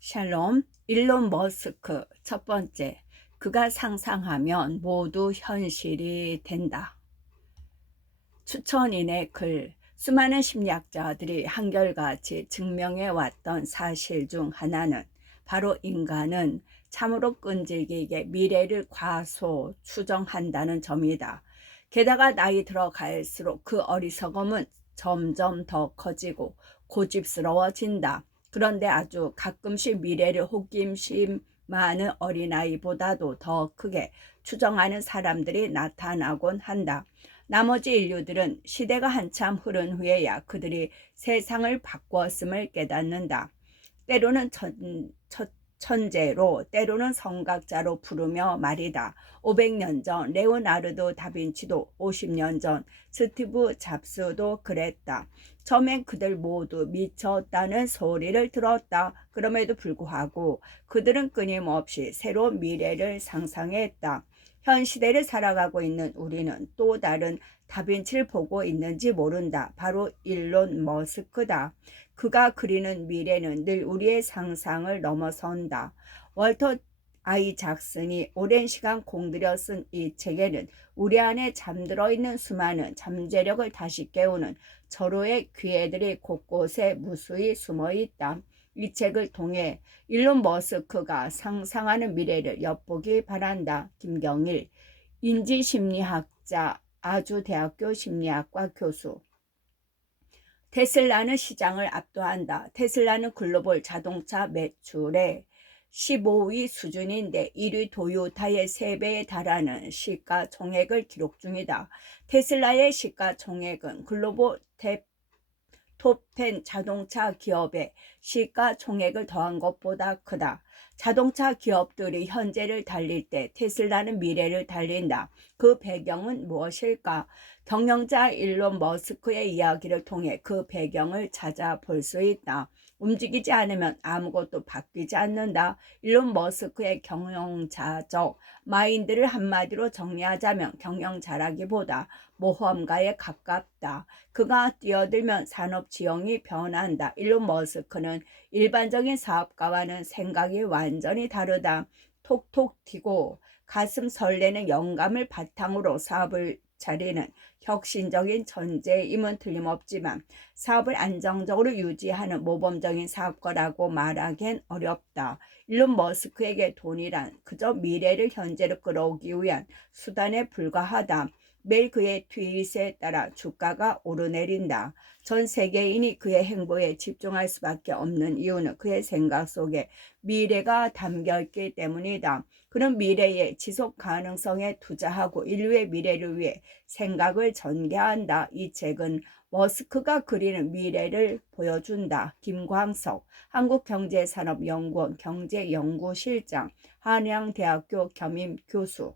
샬롬, 일론 머스크 첫 번째, 그가 상상하면 모두 현실이 된다. 추천인의 글, 수많은 심리학자들이 한결같이 증명해왔던 사실 중 하나는 바로 인간은 참으로 끈질기게 미래를 과소 추정한다는 점이다. 게다가 나이 들어갈수록 그 어리석음은 점점 더 커지고 고집스러워진다. 그런데 아주 가끔씩 미래를 호기심 많은 어린아이보다도 더 크게 추정하는 사람들이 나타나곤 한다. 나머지 인류들은 시대가 한참 흐른 후에야 그들이 세상을 바꾸었음을 깨닫는다. 때로는 천재로, 때로는 성각자로 부르며 말이다. 500년 전 레오나르도 다빈치도, 50년 전 스티브 잡스도 그랬다. 처음엔 그들 모두 미쳤다는 소리를 들었다. 그럼에도 불구하고 그들은 끊임없이 새로운 미래를 상상했다. 현 시대를 살아가고 있는 우리는 또 다른 다빈치를 보고 있는지 모른다. 바로 일론 머스크다. 그가 그리는 미래는 늘 우리의 상상을 넘어선다. 월터 아이작슨이 오랜 시간 공들여 쓴 이 책에는 우리 안에 잠들어 있는 수많은 잠재력을 다시 깨우는 절호의 기회들이 곳곳에 무수히 숨어 있다. 이 책을 통해 일론 머스크가 상상하는 미래를 엿보기 바란다. 김경일, 인지심리학자, 아주대학교 심리학과 교수. 테슬라는 시장을 압도한다. 테슬라는 글로벌 자동차 매출의 15위 수준인데 1위 도요타의 3배에 달하는 시가총액을 기록 중이다. 테슬라의 시가총액은 글로벌 톱10 자동차 기업의 시가총액을 더한 것보다 크다. 자동차 기업들이 현재를 달릴 때 테슬라는 미래를 달린다. 그 배경은 무엇일까? 경영자 일론 머스크의 이야기를 통해 그 배경을 찾아볼 수 있다. 움직이지 않으면 아무것도 바뀌지 않는다. 일론 머스크의 경영자적 마인드를 한마디로 정리하자면 경영자라기보다 모험가에 가깝다. 그가 뛰어들면 산업 지형이 변한다. 일론 머스크는 일반적인 사업가와는 생각이 완전히 다르다. 톡톡 튀고 가슴 설레는 영감을 바탕으로 사업을 차리는 혁신적인 존재임은 틀림없지만 사업을 안정적으로 유지하는 모범적인 사업가라고 말하기엔 어렵다. 일론 머스크에게 돈이란 그저 미래를 현재로 끌어오기 위한 수단에 불과하다. 매일 그의 트윗에 따라 주가가 오르내린다. 전 세계인이 그의 행보에 집중할 수밖에 없는 이유는 그의 생각 속에 미래가 담겨있기 때문이다. 그런 미래의 지속 가능성에 투자하고 인류의 미래를 위해 생각을 전개한다. 이 책은 머스크가 그리는 미래를 보여준다. 김광석, 한국경제산업연구원 경제연구실장, 한양대학교 겸임 교수.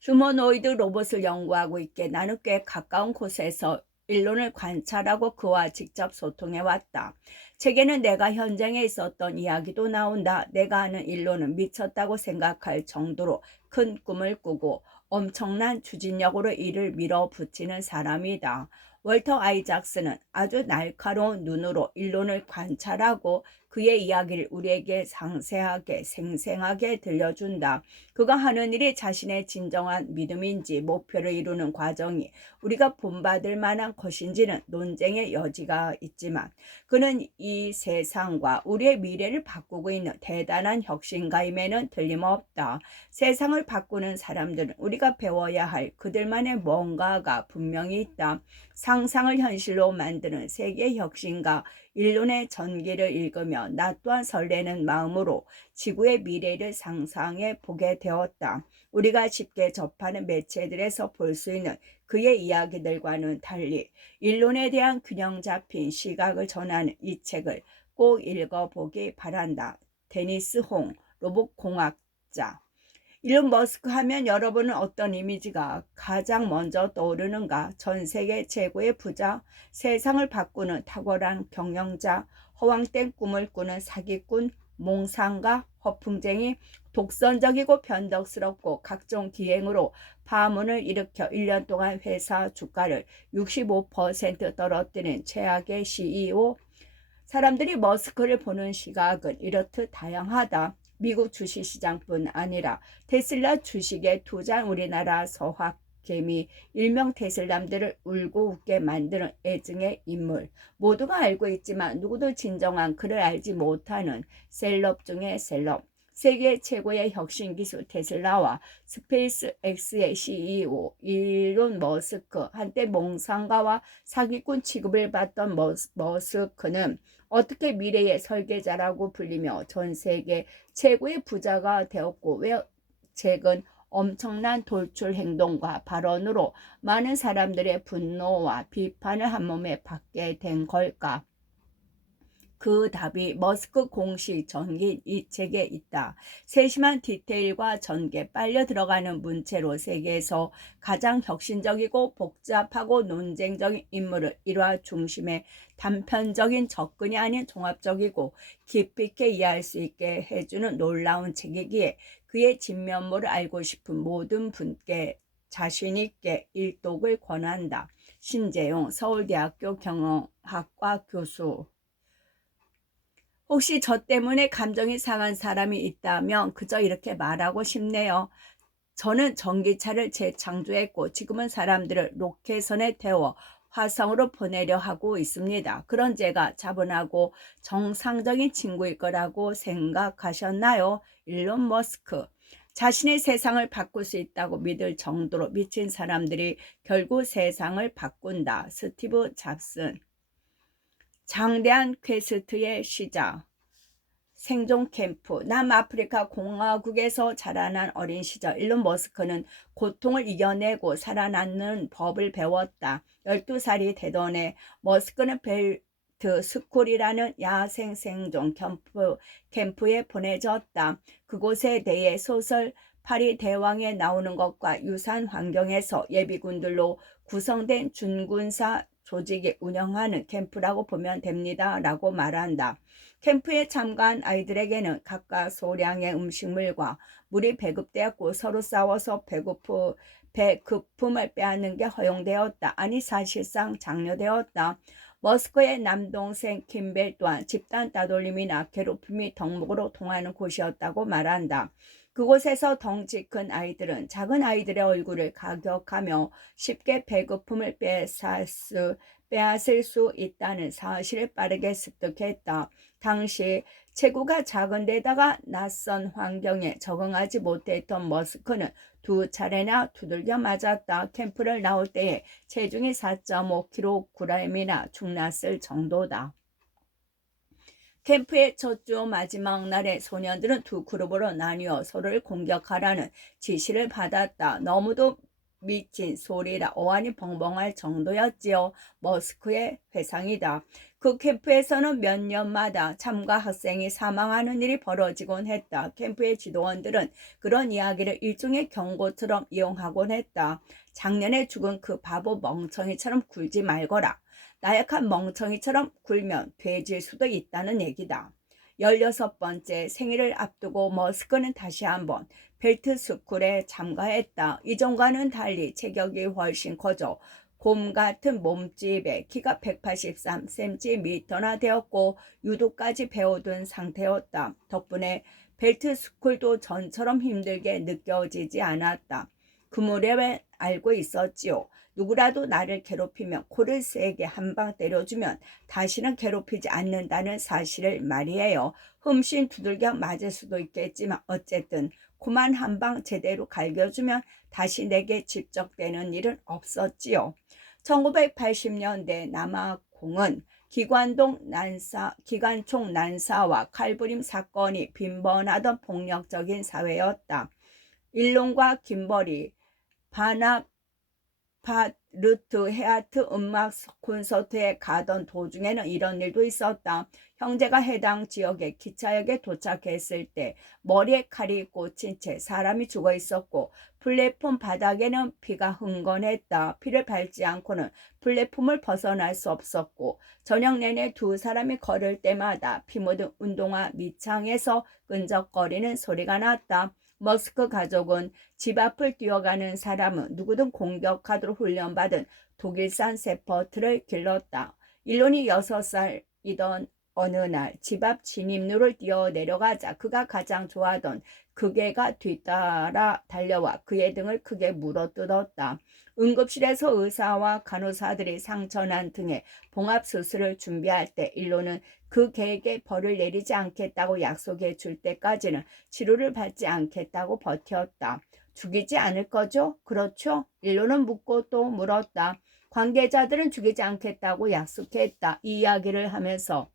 휴머노이드 로봇을 연구하고 있기에 나는 꽤 가까운 곳에서 일론을 관찰하고 그와 직접 소통해왔다. 책에는 내가 현장에 있었던 이야기도 나온다. 내가 아는 일론은 미쳤다고 생각할 정도로 큰 꿈을 꾸고 엄청난 추진력으로 이를 밀어붙이는 사람이다. 월터 아이작스는 아주 날카로운 눈으로 일론을 관찰하고 그의 이야기를 우리에게 상세하게 생생하게 들려준다. 그가 하는 일이 자신의 진정한 믿음인지 목표를 이루는 과정이 우리가 본받을 만한 것인지는 논쟁의 여지가 있지만 그는 이 세상과 우리의 미래를 바꾸고 있는 대단한 혁신가임에는 틀림없다. 세상을 바꾸는 사람들은 우리가 배워야 할 그들만의 뭔가가 분명히 있다. 상상을 현실로 만드는 세계 혁신가 일론의 전기를 읽으며 나 또한 설레는 마음으로 지구의 미래를 상상해 보게 되었다. 우리가 쉽게 접하는 매체들에서 볼 수 있는 그의 이야기들과는 달리 일론에 대한 균형 잡힌 시각을 전하는 이 책을 꼭 읽어보기 바란다. 데니스 홍, 로봇공학자. 일론 머스크 하면 여러분은 어떤 이미지가 가장 먼저 떠오르는가? 전 세계 최고의 부자, 세상을 바꾸는 탁월한 경영자, 허황된 꿈을 꾸는 사기꾼, 몽상가, 허풍쟁이, 독선적이고 변덕스럽고 각종 기행으로 파문을 일으켜 1년 동안 회사 주가를 65% 떨어뜨린 최악의 CEO, 사람들이 머스크를 보는 시각은 이렇듯 다양하다. 미국 주식시장뿐 아니라 테슬라 주식에 투자한 우리나라 서학개미 일명 테슬람들을 울고 웃게 만드는 애증의 인물. 모두가 알고 있지만 누구도 진정한 그를 알지 못하는 셀럽 중의 셀럽. 세계 최고의 혁신기수 테슬라와 스페이스 X의 CEO 일론 머스크, 한때 몽상가와 사기꾼 취급을 받던 머스크는 어떻게 미래의 설계자라고 불리며 전 세계 최고의 부자가 되었고, 왜 최근 엄청난 돌출 행동과 발언으로 많은 사람들의 분노와 비판을 한몸에 받게 된 걸까? 그 답이 머스크 공식 전기 이 책에 있다. 세심한 디테일과 전개, 빨려 들어가는 문체로 세계에서 가장 혁신적이고 복잡하고 논쟁적인 인물을 일화 중심의 단편적인 접근이 아닌 종합적이고 깊이 있게 이해할 수 있게 해주는 놀라운 책이기에 그의 진면모를 알고 싶은 모든 분께 자신 있게 일독을 권한다. 신재용 서울대학교 경영학과 교수. 혹시 저 때문에 감정이 상한 사람이 있다면 그저 이렇게 말하고 싶네요. 저는 전기차를 재창조했고 지금은 사람들을 로켓선에 태워 화성으로 보내려 하고 있습니다. 그런 제가 차분하고 정상적인 친구일 거라고 생각하셨나요? 일론 머스크. 자신의 세상을 바꿀 수 있다고 믿을 정도로 미친 사람들이 결국 세상을 바꾼다. 스티브 잡슨. 장대한 퀘스트의 시작. 생존 캠프. 남아프리카 공화국에서 자라난 어린 시절 일론 머스크는 고통을 이겨내고 살아남는 법을 배웠다. 12살이 되던 해 머스크는 벨트 스쿨이라는 야생 생존 캠프에 보내졌다. 그곳에 대해 소설 파리 대왕에 나오는 것과 유사한 환경에서 예비군들로 구성된 준군사 조직이 운영하는 캠프라고 보면 됩니다. 라고 말한다. 캠프에 참가한 아이들에게는 각각 소량의 음식물과 물이 배급되었고 서로 싸워서 배고픔을 빼앗는 게 허용되었다. 아니 사실상 장려되었다. 머스크의 남동생 킴벨 또한 집단 따돌림이나 괴롭힘이 덕목으로 통하는 곳이었다고 말한다. 그곳에서 덩치 큰 아이들은 작은 아이들의 얼굴을 가격하며 쉽게 배고픔을 빼앗을 수 있다는 사실을 빠르게 습득했다. 당시 체구가 작은 데다가 낯선 환경에 적응하지 못했던 머스크는 2차례나 두들겨 맞았다. 캠프를 나올 때에 체중이 4.5kg이나 죽났을 정도다. 캠프의 첫 주 마지막 날에 소년들은 두 그룹으로 나뉘어 서로를 공격하라는 지시를 받았다. 너무도 미친 소리라 어안이 벙벙할 정도였지요. 머스크의 회상이다. 그 캠프에서는 몇 년마다 참가 학생이 사망하는 일이 벌어지곤 했다. 캠프의 지도원들은 그런 이야기를 일종의 경고처럼 이용하곤 했다. 작년에 죽은 그 바보 멍청이처럼 굴지 말거라. 나약한 멍청이처럼 굴면 돼질 수도 있다는 얘기다. 16번째 생일을 앞두고 머스크는 다시 한번 벨트 스쿨에 참가했다. 이전과는 달리 체격이 훨씬 커져 곰 같은 몸집에 키가 183cm나 되었고 유도까지 배워둔 상태였다. 덕분에 벨트 스쿨도 전처럼 힘들게 느껴지지 않았다. 그 무렵에 알고 있었지요. 누구라도 나를 괴롭히면 코를 세게 한 방 때려주면 다시는 괴롭히지 않는다는 사실을 말이에요. 흠씬 두들겨 맞을 수도 있겠지만 어쨌든 코만 한 방 제대로 갈겨주면 다시 내게 집적되는 일은 없었지요. 1980년대 남아공은 기관총 난사와 칼부림 사건이 빈번하던 폭력적인 사회였다. 일론과 김벌이 바르트 헤아트 음악 콘서트에 가던 도중에는 이런 일도 있었다. 형제가 해당 지역의 기차역에 도착했을 때 머리에 칼이 꽂힌 채 사람이 죽어 있었고 플랫폼 바닥에는 피가 흥건했다. 피를 밟지 않고는 플랫폼을 벗어날 수 없었고 저녁 내내 두 사람이 걸을 때마다 피 묻은 운동화 밑창에서 끈적거리는 소리가 났다. 머스크 가족은 집 앞을 뛰어가는 사람은 누구든 공격하도록 훈련받은 독일산 세퍼트를 길렀다. 일론이 6살이던 어느 날 집 앞 진입로를 뛰어 내려가자 그가 가장 좋아하던 그 개가 뒤따라 달려와 그의 등을 크게 물어뜯었다. 응급실에서 의사와 간호사들이 상처난 등에 봉합 수술을 준비할 때 일로는 그 개에게 벌을 내리지 않겠다고 약속해 줄 때까지는 치료를 받지 않겠다고 버텼다. 죽이지 않을 거죠? 그렇죠? 일로는 묻고 또 물었다. 관계자들은 죽이지 않겠다고 약속했다. 이 이야기를 하면서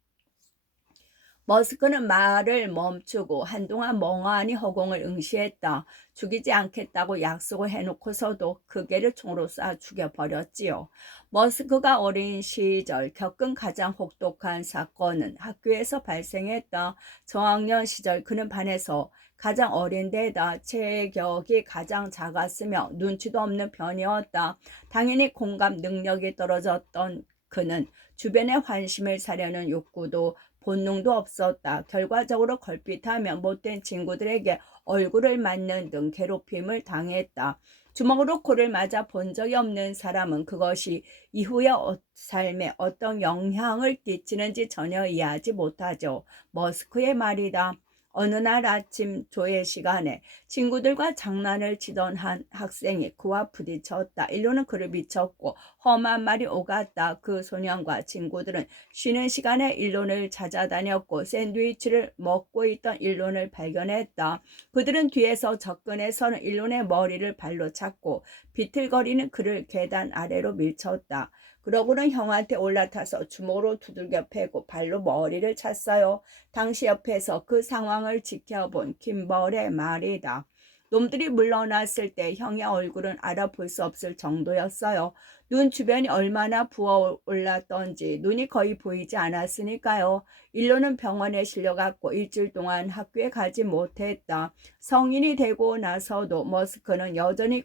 머스크는 말을 멈추고 한동안 멍하니 허공을 응시했다. 죽이지 않겠다고 약속을 해놓고서도 그 개를 총으로 쏴 죽여버렸지요. 머스크가 어린 시절 겪은 가장 혹독한 사건은 학교에서 발생했다. 저학년 시절 그는 반에서 가장 어린 데다 체격이 가장 작았으며 눈치도 없는 편이었다. 당연히 공감 능력이 떨어졌던 그는 주변의 환심을 사려는 욕구도 본능도 없었다. 결과적으로 걸핏하면 못된 친구들에게 얼굴을 맞는 등 괴롭힘을 당했다. 주먹으로 코를 맞아 본 적이 없는 사람은 그것이 이후의 삶에 어떤 영향을 끼치는지 전혀 이해하지 못하죠. 머스크의 말이다. 어느 날 아침 조회 시간에 친구들과 장난을 치던 한 학생이 그와 부딪혔다. 일로는 그를 미쳤고 험한 말이 오갔다. 그 소년과 친구들은 쉬는 시간에 일론을 찾아다녔고 샌드위치를 먹고 있던 일론을 발견했다. 그들은 뒤에서 접근해서는 일론의 머리를 발로 찼고 비틀거리는 그를 계단 아래로 밀쳤다. 그러고는 형한테 올라타서 주먹으로 두들겨 패고 발로 머리를 찼어요. 당시 옆에서 그 상황을 지켜본 김벌의 말이다. 놈들이 물러났을 때 형의 얼굴은 알아볼 수 없을 정도였어요. 눈 주변이 얼마나 부어올랐던지 눈이 거의 보이지 않았으니까요. 일로는 병원에 실려갔고 일주일 동안 학교에 가지 못했다. 성인이 되고 나서도 머스크는 여전히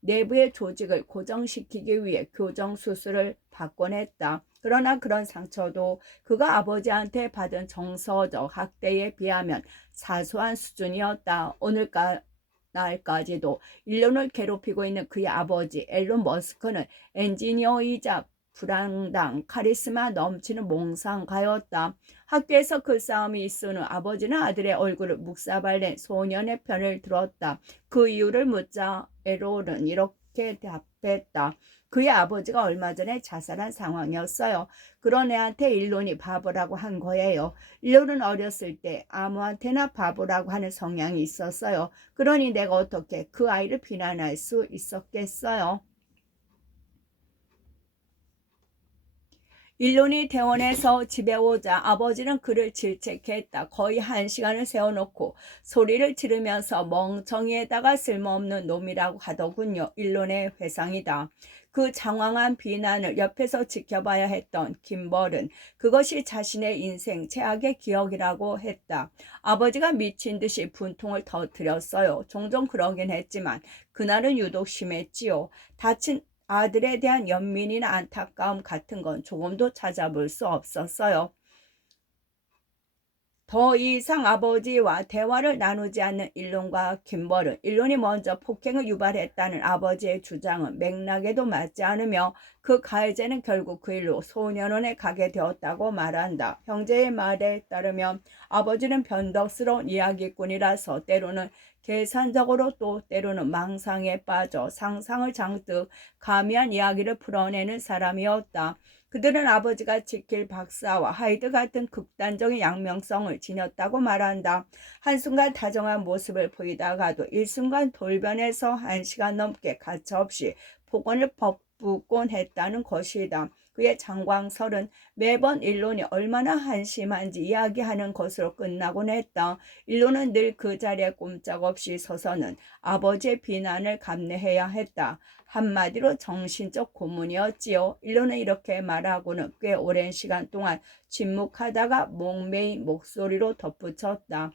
내부의 조직을 고정시키기 위해 교정 수술을 받곤 했다. 그러나 그런 상처도 그가 아버지한테 받은 정서적 학대에 비하면 사소한 수준이었다. 날까지도 일론을 괴롭히고 있는 그의 아버지 앨런 머스크는 엔지니어이자 불안당 카리스마 넘치는 몽상가였다. 학교에서 그 싸움이 있은 후 아버지는 아들의 얼굴을 묵사발낸 소년의 편을 들었다. 그 이유를 묻자 앨런은 이렇게 답했다. 그의 아버지가 얼마 전에 자살한 상황이었어요. 그런 애한테 일론이 바보라고 한 거예요. 일론은 어렸을 때 아무한테나 바보라고 하는 성향이 있었어요. 그러니 내가 어떻게 그 아이를 비난할 수 있었겠어요? 일론이 대원에서 집에 오자 아버지는 그를 질책했다. 거의 1시간을 세워놓고 소리를 지르면서 멍청이에다가 쓸모없는 놈이라고 하더군요. 일론의 회상이다. 그 장황한 비난을 옆에서 지켜봐야 했던 김벌은 그것이 자신의 인생 최악의 기억이라고 했다. 아버지가 미친 듯이 분통을 터뜨렸어요. 종종 그러긴 했지만 그날은 유독 심했지요. 다친 아들에 대한 연민이나 안타까움 같은 건 조금도 찾아볼 수 없었어요. 더 이상 아버지와 대화를 나누지 않는 일론과 김벌은 일론이 먼저 폭행을 유발했다는 아버지의 주장은 맥락에도 맞지 않으며 그 가해자는 결국 그 일로 소년원에 가게 되었다고 말한다. 형제의 말에 따르면 아버지는 변덕스러운 이야기꾼이라서 때로는 계산적으로 또 때로는 망상에 빠져 상상을 잔뜩 가미한 이야기를 풀어내는 사람이었다. 그들은 아버지가 지킬 박사와 하이드 같은 극단적인 양명성을 지녔다고 말한다. 한순간 다정한 모습을 보이다가도 일순간 돌변해서 1시간 넘게 가차없이 폭언을 퍼붓곤 했다는 것이다. 그의 장광설은 매번 일론이 얼마나 한심한지 이야기하는 것으로 끝나곤 했다. 일론은 늘 그 자리에 꼼짝없이 서서는 아버지의 비난을 감내해야 했다. 한마디로 정신적 고문이었지요. 일론은 이렇게 말하고는 꽤 오랜 시간 동안 침묵하다가 목매인 목소리로 덧붙였다.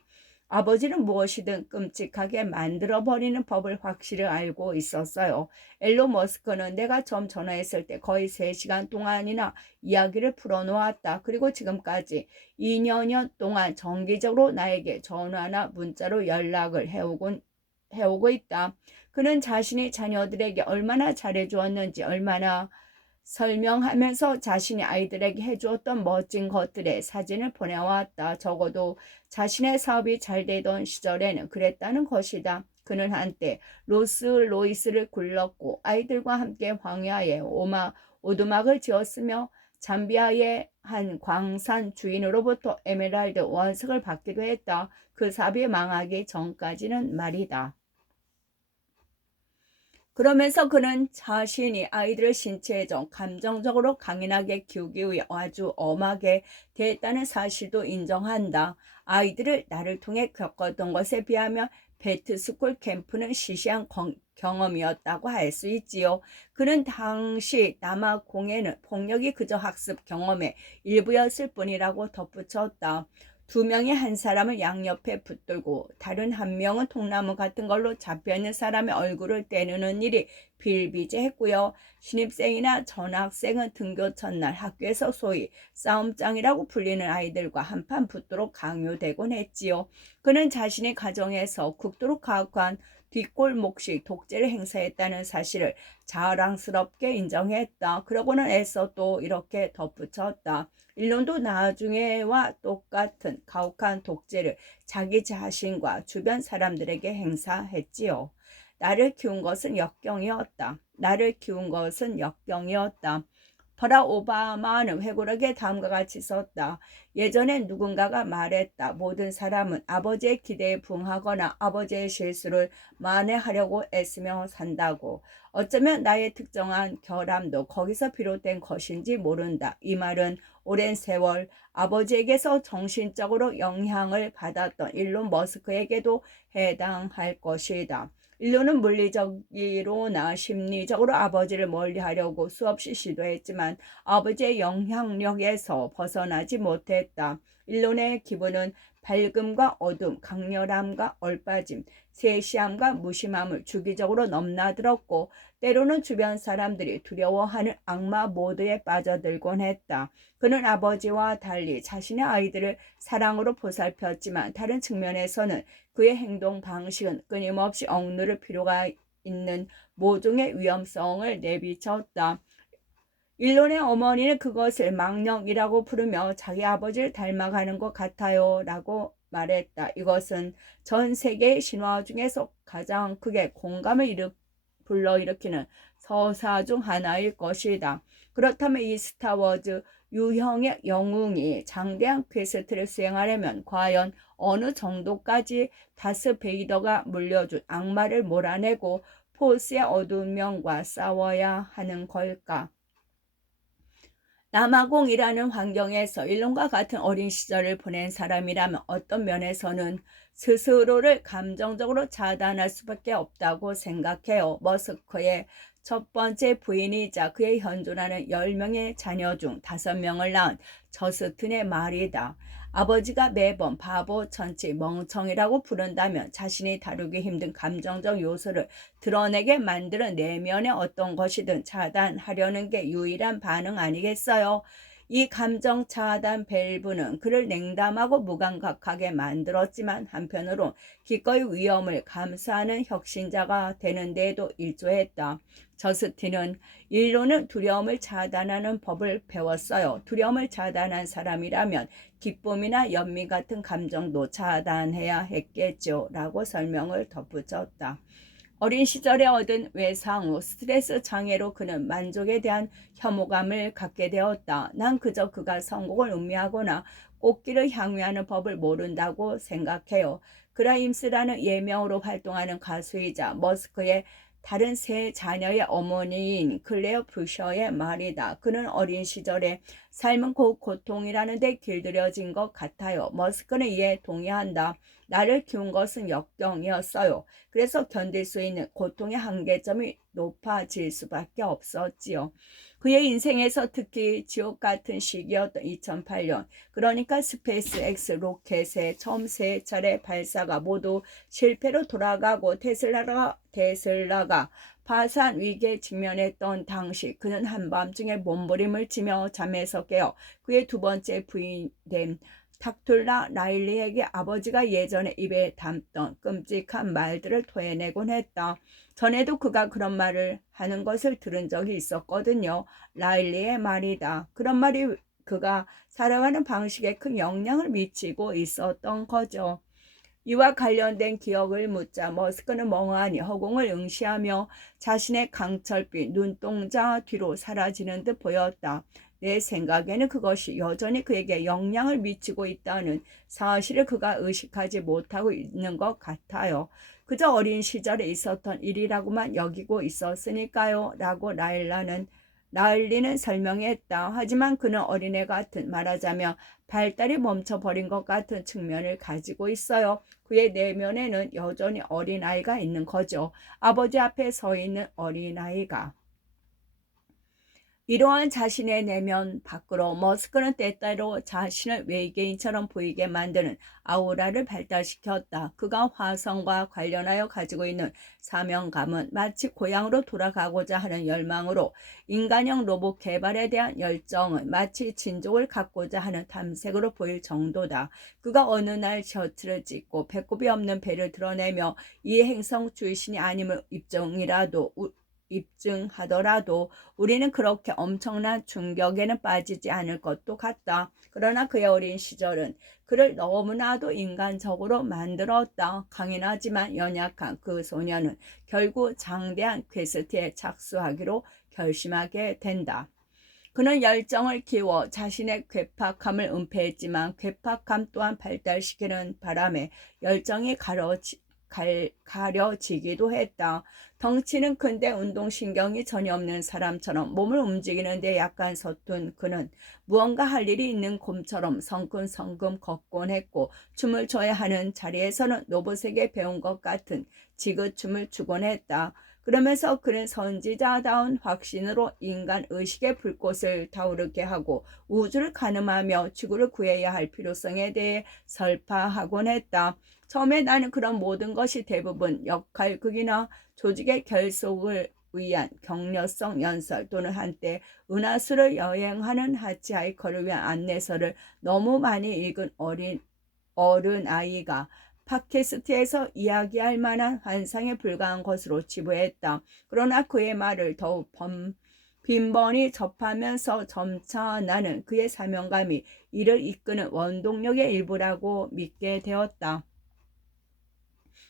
아버지는 무엇이든 끔찍하게 만들어버리는 법을 확실히 알고 있었어요. 앨런 머스크는 내가 처음 전화했을 때 거의 3시간 동안이나 이야기를 풀어놓았다. 그리고 지금까지 2년 동안 정기적으로 나에게 전화나 문자로 연락을 해오고 있다. 그는 자신이 자녀들에게 얼마나 잘해주었는지 얼마나 설명하면서 자신이 아이들에게 해주었던 멋진 것들의 사진을 보내왔다. 적어도 자신의 사업이 잘 되던 시절에는 그랬다는 것이다. 그는 한때 로스로이스를 굴렀고 아이들과 함께 황야에 오두막을 지었으며 잠비아의 한 광산 주인으로부터 에메랄드 원석을 받기도 했다. 그 사업이 망하기 전까지는 말이다. 그러면서 그는 자신이 아이들을 신체적, 감정적으로 강인하게 키우기 위해 아주 엄하게 대했다는 사실도 인정한다. 아이들을 나를 통해 겪었던 것에 비하면 배트스쿨 캠프는 시시한 경험이었다고 할 수 있지요. 그는 당시 남아공에는 폭력이 그저 학습 경험의 일부였을 뿐이라고 덧붙였다. 두 명이 한 사람을 양옆에 붙들고 다른 한 명은 통나무 같은 걸로 잡혀있는 사람의 얼굴을 떼누는 일이 비일비재했고요. 신입생이나 전학생은 등교 첫날 학교에서 소위 싸움장이라고 불리는 아이들과 한판 붙도록 강요되곤 했지요. 그는 자신의 가정에서 극도로 가혹한 뒷골목식 독재를 행사했다는 사실을 자랑스럽게 인정했다. 그러고는 애써 또 이렇게 덧붙였다. 일론도 나중에와 똑같은 가혹한 독재를 자기 자신과 주변 사람들에게 행사했지요. 나를 키운 것은 역경이었다. 나를 키운 것은 역경이었다. 버락 오바마는 회고록에 다음과 같이 썼다. 예전에 누군가가 말했다. 모든 사람은 아버지의 기대에 부응하거나 아버지의 실수를 만회하려고 애쓰며 산다고. 어쩌면 나의 특정한 결함도 거기서 비롯된 것인지 모른다. 이 말은 오랜 세월 아버지에게서 정신적으로 영향을 받았던 일론 머스크에게도 해당할 것이다. 일론은 물리적으로나 심리적으로 아버지를 멀리하려고 수없이 시도했지만 아버지의 영향력에서 벗어나지 못했다. 일론의 기분은 밝음과 어둠, 강렬함과 얼빠짐, 세시함과 무심함을 주기적으로 넘나들었고 때로는 주변 사람들이 두려워하는 악마 모드에 빠져들곤 했다. 그는 아버지와 달리 자신의 아이들을 사랑으로 보살폈지만 다른 측면에서는 그의 행동 방식은 끊임없이 억누를 필요가 있는 모종의 위험성을 내비쳤다. 일론의 어머니는 그것을 망령이라고 부르며 자기 아버지를 닮아가는 것 같아요 라고 말했다. 이것은 전 세계의 신화 중에서 가장 크게 공감을 불러일으키는 서사 중 하나일 것이다. 그렇다면 이 스타워즈 유형의 영웅이 장대한 퀘스트를 수행하려면 과연 어느 정도까지 다스 베이더가 물려준 악마를 몰아내고 포스의 어두운 면과 싸워야 하는 걸까? 남아공이라는 환경에서 일론과 같은 어린 시절을 보낸 사람이라면 어떤 면에서는 스스로를 감정적으로 차단할 수밖에 없다고 생각해요. 머스크의 첫 번째 부인이자 그의 현존하는 10명의 자녀 중 5명을 낳은 저스틴의 말이다. 아버지가 매번 바보, 천치, 멍청이라고 부른다면 자신이 다루기 힘든 감정적 요소를 드러내게 만드는 내면의 어떤 것이든 차단하려는 게 유일한 반응 아니겠어요? 이 감정 차단 밸브는 그를 냉담하고 무감각하게 만들었지만 한편으로 기꺼이 위험을 감수하는 혁신자가 되는 데에도 일조했다. 저스틴은 일론은 두려움을 차단하는 법을 배웠어요. 두려움을 차단한 사람이라면 기쁨이나 연민 같은 감정도 차단해야 했겠죠. 라고 설명을 덧붙였다. 어린 시절에 얻은 외상 후 스트레스 장애로 그는 만족에 대한 혐오감을 갖게 되었다. 난 그저 그가 성공을 음미하거나 꽃길을 향유하는 법을 모른다고 생각해요. 그라임스라는 예명으로 활동하는 가수이자 머스크의 다른 세 자녀의 어머니인 클레어 부셔의 말이다. 그는 어린 시절에 삶은 곧 고통이라는 데 길들여진 것 같아요. 머스크는 이에 동의한다. 나를 키운 것은 역경이었어요. 그래서 견딜 수 있는 고통의 한계점이 높아질 수밖에 없었지요. 그의 인생에서 특히 지옥 같은 시기였던 2008년, 그러니까 스페이스X 로켓의 처음 3차례 발사가 모두 실패로 돌아가고 테슬라가 파산 위기에 직면했던 당시 그는 한밤중에 몸부림을 치며 잠에서 깨어 그의 두 번째 부인된 닥툴라 라일리에게 아버지가 예전에 입에 담던 끔찍한 말들을 토해내곤 했다. 전에도 그가 그런 말을 하는 것을 들은 적이 있었거든요. 라일리의 말이다. 그런 말이 그가 살아가는 방식에 큰 영향을 미치고 있었던 거죠. 이와 관련된 기억을 묻자 머스크는 멍하니 허공을 응시하며 자신의 강철빛 눈동자 뒤로 사라지는 듯 보였다. 내 생각에는 그것이 여전히 그에게 영향을 미치고 있다는 사실을 그가 의식하지 못하고 있는 것 같아요. 그저 어린 시절에 있었던 일이라고만 여기고 있었으니까요. 라고 라일리는 설명했다. 하지만 그는 어린애 같은, 말하자면 발달이 멈춰버린 것 같은 측면을 가지고 있어요. 그의 내면에는 여전히 어린아이가 있는 거죠. 아버지 앞에 서 있는 어린아이가. 이러한 자신의 내면 밖으로 머스크는 때때로 자신을 외계인처럼 보이게 만드는 아우라를 발달시켰다. 그가 화성과 관련하여 가지고 있는 사명감은 마치 고향으로 돌아가고자 하는 열망으로, 인간형 로봇 개발에 대한 열정은 마치 진족을 갖고자 하는 탐색으로 보일 정도다. 그가 어느 날 셔츠를 찢고 배꼽이 없는 배를 드러내며 이 행성 출신이 아님을 입증하더라도 우리는 그렇게 엄청난 충격에는 빠지지 않을 것도 같다. 그러나 그의 어린 시절은 그를 너무나도 인간적으로 만들었다. 강인하지만 연약한 그 소년은 결국 장대한 퀘스트에 착수하기로 결심하게 된다. 그는 열정을 키워 자신의 괴팍함을 은폐했지만 괴팍함 또한 발달시키는 바람에 열정이 가려지기도 했다. 덩치는 큰데 운동신경이 전혀 없는 사람처럼 몸을 움직이는데 약간 서툰 그는 무언가 할 일이 있는 곰처럼 성큼성큼 걷곤 했고, 춤을 춰야 하는 자리에서는 로봇에게 배운 것 같은 지그춤을 추곤 했다. 그러면서 그는 선지자다운 확신으로 인간 의식의 불꽃을 타오르게 하고 우주를 가늠하며 지구를 구해야 할 필요성에 대해 설파하곤 했다. 처음에 나는 그런 모든 것이 대부분 역할극이나 조직의 결속을 위한 격려성 연설 또는 한때 은하수를 여행하는 하치하이커를 위한 안내서를 너무 많이 읽은 어른아이가 팟캐스트에서 이야기할 만한 환상에 불과한 것으로 지부했다. 그러나 그의 말을 더욱 빈번히 접하면서 점차 나는 그의 사명감이 이를 이끄는 원동력의 일부라고 믿게 되었다.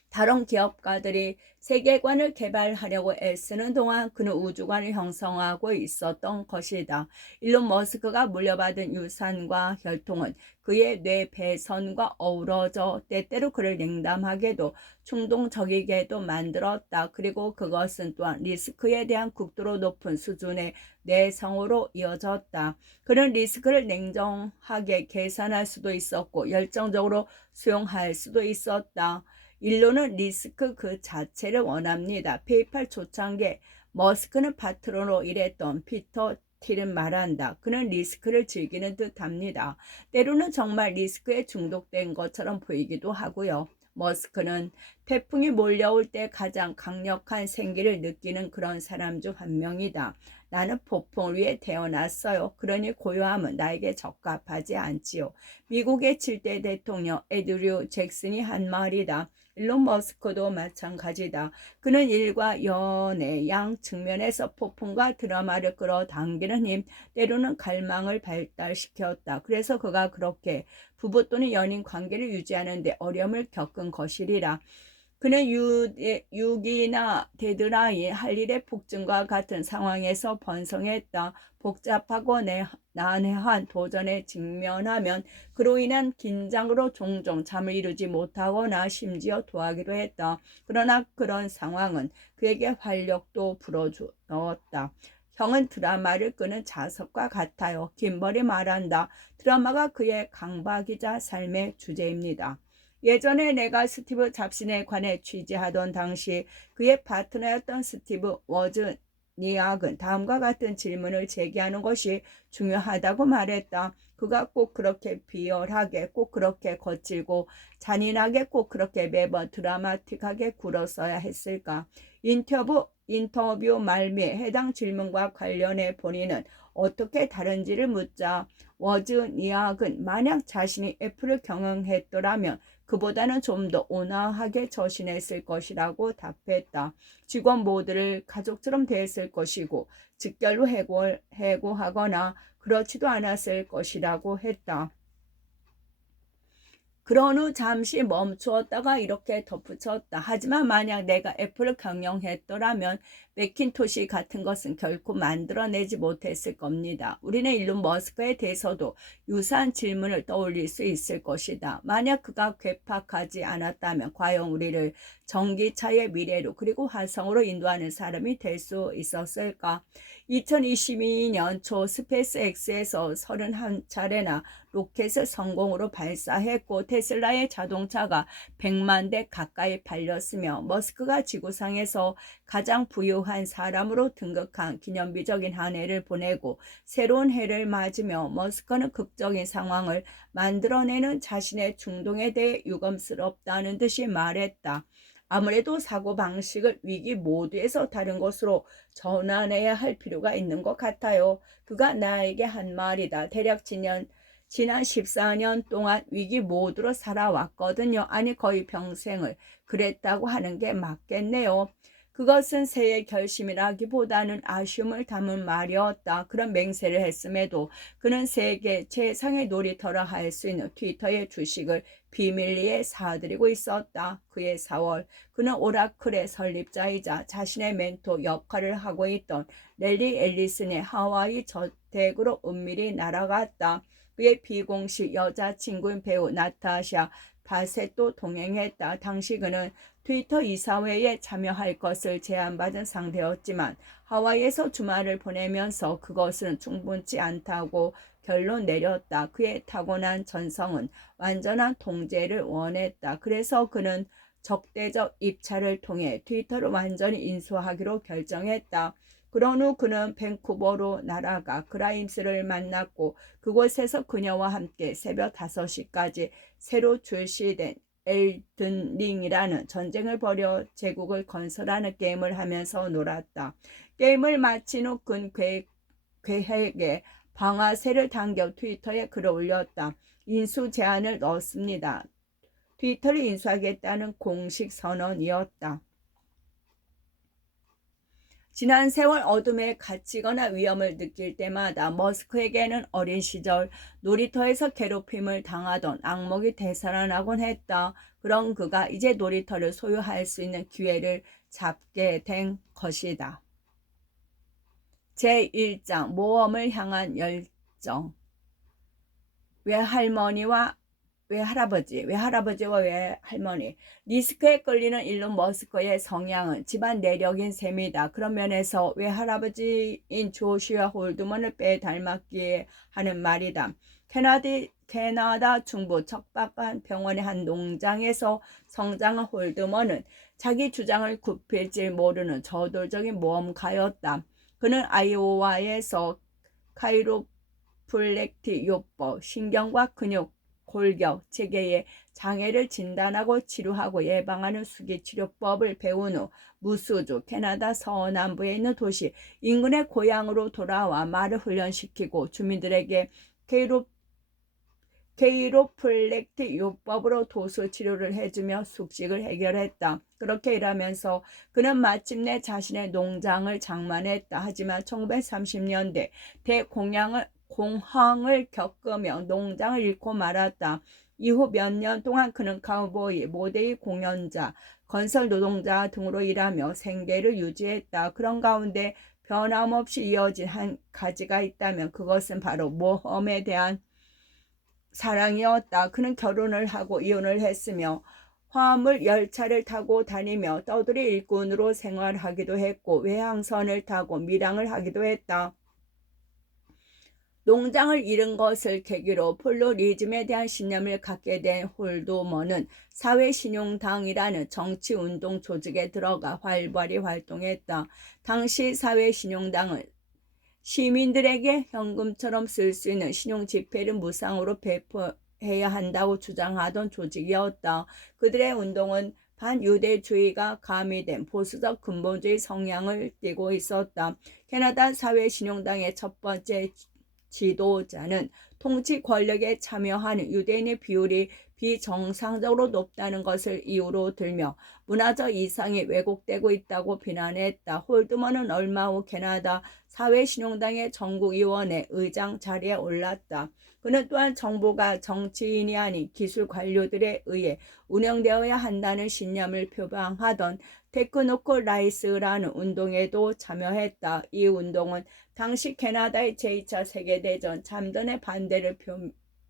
다른 기업가들이 세계관을 개발하려고 애쓰는 동안 그는 우주관을 형성하고 있었던 것이다. 일론 머스크가 물려받은 유산과 혈통은 그의 뇌 배선과 어우러져 때때로 그를 냉담하게도 충동적이게도 만들었다. 그리고 그것은 또한 리스크에 대한 극도로 높은 수준의 내성으로 이어졌다. 그는 리스크를 냉정하게 계산할 수도 있었고 열정적으로 수용할 수도 있었다. 일론은 리스크 그 자체를 원합니다. 페이팔 초창기에 머스크는 파트너로 일했던 피터 틸은 말한다. 그는 리스크를 즐기는 듯합니다. 때로는 정말 리스크에 중독된 것처럼 보이기도 하고요. 머스크는 태풍이 몰려올 때 가장 강력한 생기를 느끼는 그런 사람 중 한 명이다. 나는 폭풍 위에 태어났어요. 그러니 고요함은 나에게 적합하지 않지요. 미국의 7대 대통령 애드류 잭슨이 한 말이다. 일론 머스크도 마찬가지다. 그는 일과 연애 양 측면에서 폭풍과 드라마를 끌어당기는 힘, 때로는 갈망을 발달시켰다. 그래서 그가 그렇게 부부 또는 연인 관계를 유지하는 데 어려움을 겪은 것이리라. 그는 유기나 데드라인, 할 일의 폭증과 같은 상황에서 번성했다. 복잡하고 난해한 도전에 직면하면 그로 인한 긴장으로 종종 잠을 이루지 못하거나 심지어 토하기도 했다. 그러나 그런 상황은 그에게 활력도 불어넣었다. 형은 드라마를 끄는 자석과 같아요. 김벌이 말한다. 드라마가 그의 강박이자 삶의 주제입니다. 예전에 내가 스티브 잡신에 관해 취재하던 당시 그의 파트너였던 스티브 워즈니악은 다음과 같은 질문을 제기하는 것이 중요하다고 말했다. 그가 꼭 그렇게 비열하게, 꼭 그렇게 거칠고 잔인하게, 꼭 그렇게 매번 드라마틱하게 굴었어야 했을까? 인터뷰 말미에 해당 질문과 관련해 본인은 어떻게 다른지를 묻자 워즈니악은 만약 자신이 애플을 경영했더라면 그보다는 좀 더 온화하게 처신했을 것이라고 답했다. 직원 모두를 가족처럼 대했을 것이고 직결로 해고하거나 그렇지도 않았을 것이라고 했다. 그런 후 잠시 멈추었다가 이렇게 덧붙였다. 하지만 만약 내가 애플을 경영했더라면 맥킨토시 같은 것은 결코 만들어내지 못했을 겁니다. 우리는 일론 머스크에 대해서도 유사한 질문을 떠올릴 수 있을 것이다. 만약 그가 괴팍하지 않았다면 과연 우리를 전기차의 미래로 그리고 화성으로 인도하는 사람이 될 수 있었을까? 2022년 초 스페이스X에서 31차례나 로켓을 성공으로 발사했고 테슬라의 자동차가 100만 대 가까이 팔렸으며 머스크가 지구상에서 가장 부유한 사람으로 등극한 기념비적인 한 해를 보내고 새로운 해를 맞으며 머스크는 극적인 상황을 만들어내는 자신의 중동에 대해 유감스럽다는 듯이 말했다. 아무래도 사고방식을 위기 모두에서 다른 것으로 전환해야 할 필요가 있는 것 같아요. 그가 나에게 한 말이다. 대략 지난 14년 동안 위기 모드로 살아왔거든요. 아니 거의 평생을 그랬다고 하는 게 맞겠네요. 그것은 새해 결심이라기보다는 아쉬움을 담은 말이었다. 그런 맹세를 했음에도 그는 세계 최상의 놀이터라 할 수 있는 트위터의 주식을 비밀리에 사들이고 있었다. 그해 4월 그는 오라클의 설립자이자 자신의 멘토 역할을 하고 있던 랠리 앨리슨의 하와이 저택으로 은밀히 날아갔다. 그의 비공식 여자친구인 배우 나타샤 바셋도 동행했다. 당시 그는 트위터 이사회에 참여할 것을 제안받은 상태였지만 하와이에서 주말을 보내면서 그것은 충분치 않다고 결론 내렸다. 그의 타고난 전성은 완전한 통제를 원했다. 그래서 그는 적대적 입찰을 통해 트위터를 완전히 인수하기로 결정했다. 그런 후 그는 밴쿠버로 날아가 그라임스를 만났고 그곳에서 그녀와 함께 새벽 5시까지 새로 출시된 엘든링이라는 전쟁을 벌여 제국을 건설하는 게임을 하면서 놀았다. 게임을 마친 후 그는 계획에 방아쇠를 당겨 트위터에 글을 올렸다. 인수 제안을 넣었습니다. 트위터를 인수하겠다는 공식 선언이었다. 지난 세월 어둠에 갇히거나 위험을 느낄 때마다 머스크에게는 어린 시절 놀이터에서 괴롭힘을 당하던 악몽이 되살아나곤 했다. 그런 그가 이제 놀이터를 소유할 수 있는 기회를 잡게 된 것이다. 제1장 모험을 향한 열정. 외할아버지와 외할머니. 리스크에 끌리는 일론 머스크의 성향은 집안 내력인 셈이다. 그런 면에서 외할아버지인 조슈아 홀드먼을 빼닮았기에 하는 말이다. 캐나다 중부 척박한 병원의 한 농장에서 성장한 홀드먼은 자기 주장을 굽힐 줄 모르는 저돌적인 모험가였다. 그는 아이오와에서 카이로플렉틱 요법, 신경과 근육 골격, 체계의 장애를 진단하고 치료하고 예방하는 수기치료법을 배운 후 무수주, 캐나다 서남부에 있는 도시 인근의 고향으로 돌아와 말을 훈련시키고 주민들에게 케이로플렉틱 요법으로 도수 치료를 해주며 숙식을 해결했다. 그렇게 일하면서 그는 마침내 자신의 농장을 장만했다. 하지만 1930년대 공황을 겪으며 농장을 잃고 말았다. 이후 몇 년 동안 그는 카우보이, 모데이 공연자, 건설 노동자 등으로 일하며 생계를 유지했다. 그런 가운데 변함없이 이어진 한 가지가 있다면 그것은 바로 모험에 대한 사랑이었다. 그는 결혼을 하고 이혼을 했으며 화물 열차를 타고 다니며 떠돌이 일꾼으로 생활하기도 했고 외항선을 타고 밀항을 하기도 했다. 농장을 잃은 것을 계기로 폴로리즘에 대한 신념을 갖게 된 홀드먼은 사회신용당이라는 정치운동 조직에 들어가 활발히 활동했다. 당시 사회신용당은 시민들에게 현금처럼 쓸 수 있는 신용지폐를 무상으로 배포해야 한다고 주장하던 조직이었다. 그들의 운동은 반유대주의가 가미된 보수적 근본주의 성향을 띠고 있었다. 캐나다 사회신용당의 첫 번째 지도자는 통치 권력에 참여하는 유대인의 비율이 비정상적으로 높다는 것을 이유로 들며 문화적 이상이 왜곡되고 있다고 비난했다. 홀드먼은 얼마 후 캐나다 사회신용당의 전국위원회 의장 자리에 올랐다. 그는 또한 정부가 정치인이 아닌 기술 관료들에 의해 운영되어야 한다는 신념을 표방하던 테크노코 라이스라는 운동에도 참여했다. 이 운동은 당시 캐나다의 제2차 세계대전 잠전의 반대를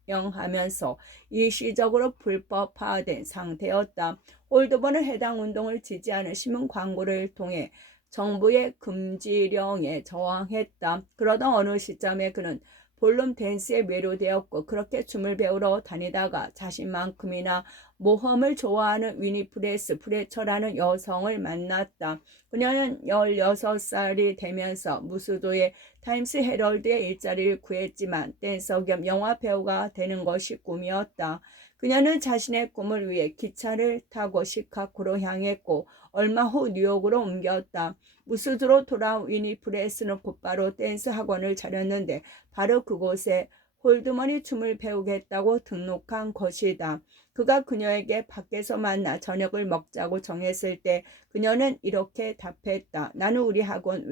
표명하면서 일시적으로 불법화된 상태였다. 홀드번은 해당 운동을 지지하는 신문 광고를 통해 정부의 금지령에 저항했다. 그러던 어느 시점에 그는 볼룸 댄스에 매료되었고 그렇게 춤을 배우러 다니다가 자신만큼이나 모험을 좋아하는 위니프레스 프레처라는 여성을 만났다. 그녀는 16살이 되면서 무수도의 타임스 헤럴드의 일자리를 구했지만 댄서 겸 영화 배우가 되는 것이 꿈이었다. 그녀는 자신의 꿈을 위해 기차를 타고 시카고로 향했고 얼마 후 뉴욕으로 옮겼다. 무수도로 돌아온 위니프레스는 곧바로 댄스 학원을 차렸는데 바로 그곳에 홀드먼이 춤을 배우겠다고 등록한 것이다. 그가 그녀에게 밖에서 만나 저녁을 먹자고 정했을 때 그녀는 이렇게 답했다. 나는 우리 학원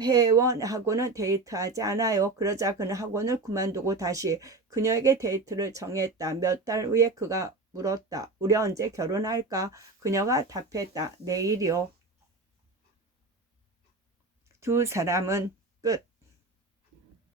회원하고는 데이트하지 않아요. 그러자 그는 학원을 그만두고 다시 그녀에게 데이트를 정했다. 몇 달 후에 그가 물었다. 우리 언제 결혼할까? 그녀가 답했다. 내일이요. 두 사람은